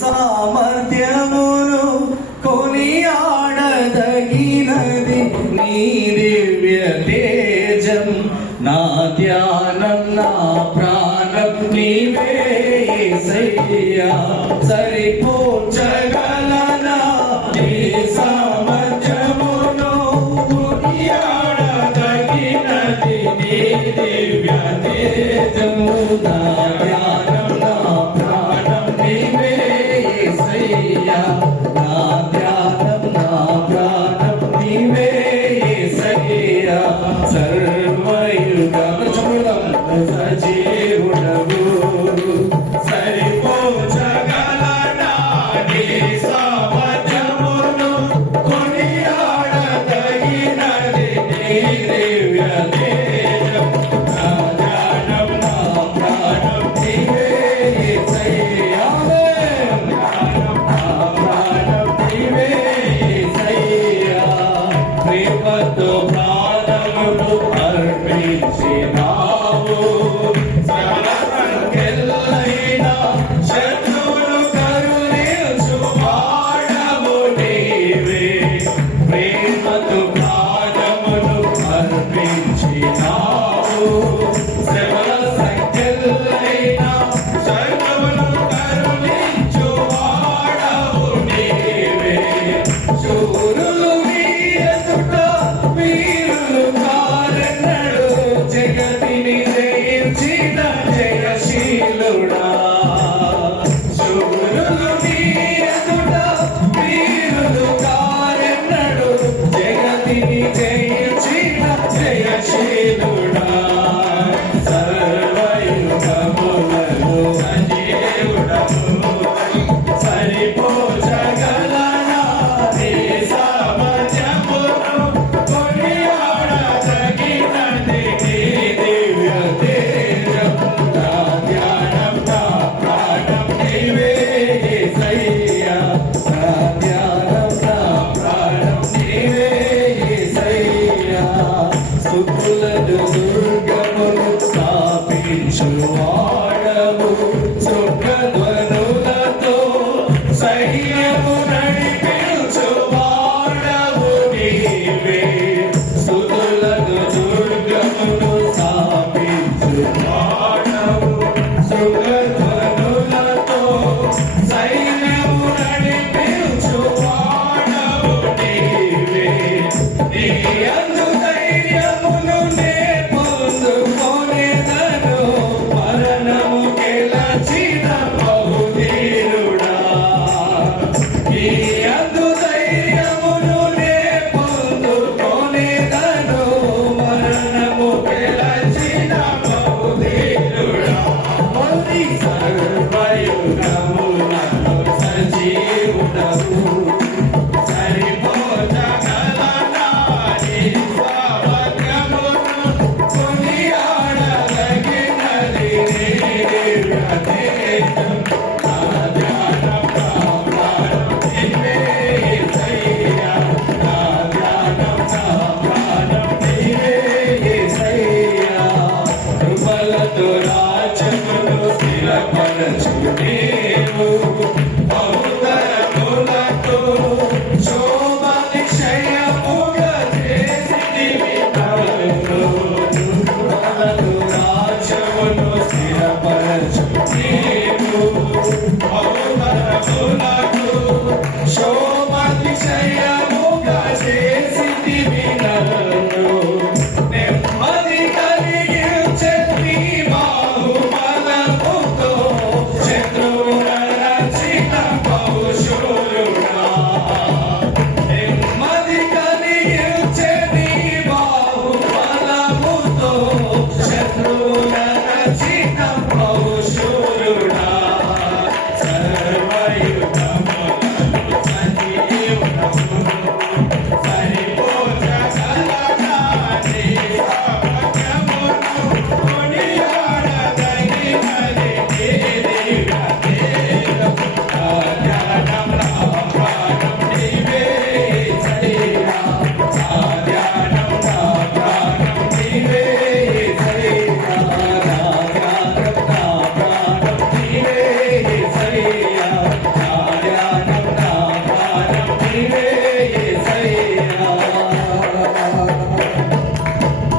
సామర్థ్యమును కొనియాడదగినది నీ దివ్య తేజం. నా ధ్యానం నా ప్రాణం నీవే యేసయ్యా. సరిపోల్చగలనా నీ సామర్థ్యమును కొనియాడదగినది నీ దివ్య తేజము. నా ధ్యానం నా ప్రాణం నీవే యేసయ్యా. నా ధ్యానం నా ప్రాణం నీవే యేసయ్యా. సర్వయుగములను సజీవుడవు సరిపోల్చగలనా నీ సామర్థ్యమును కొనియాడదగినది నీ దివ్య తేజం. నా ధ్యానం నా ప్రాణం నీవే యేసయ్యా. ప్రేమతో ప్రాణమును అర్పించినావు. శ్రమలకెల్లైనా శత్రువును కరుణించువాడవు నీవే. ప్రేమతో ప్రాణమును అర్పించినావు. శ్రమల సంఖ్యలైనా శత్రువును కరుణించువాడవు నీవే. శూరులు వీరులు కారెన్నడు జగతిని జయించిన జయశీలుడా. శూరులు నీ ఎదుట వీరులు కారెన్నడు జగతిని జయించిన జయశీలుడా. సర్వయుగములలో సజీవుడవు సరిపోల్చగలనా నీ సామర్థ్యమును కొనియాడదగినది నీ దివ్య తేజం. నా ధ్యానం నా ప్రాణం నీవే యేసయ్యా. నా ధ్యానం నా ప్రాణం నీవే యేసయ్యా. స్తుతులను దుర్గమును స్థాపించువాడవు. శృంగధ్వనులతో సైన్యము నడిపించువాడవు నీవే. స్తుతులను దుర్గమును స్థాపించువాడవు. శృంగధ్వనులతో సైన్యము నడిపించువాడవు నీవే. నీ యందు ధైర్యమును నే పొందుకొనేదను. మరణము గెలచిన బహుధీరుడా. నీ యందు ధైర్యమును నే పొందుకొనేదను. మరణము గెలచిన బహుధీరుడా. సర్వయుగములలో సజీవుడవు సరిపోల్చగలనా నీ సామర్థ్యమును కొనియాడదగినది నీ దివ్య తేజం. నా ధ్యానం నా ప్రాణం నీవే యేసయ్యా. నా ధ్యానం నా ప్రాణం నీవే యేసయ్యా. కృపలతో రాజ్యమును స్థిరపరచు నీవు. బహుతరములతో శోభనిక్షయముగా చేసితివి నన్ను. కృపలతో రాజ్యమును స్థిరపరచు నీవు. బహుతరములతో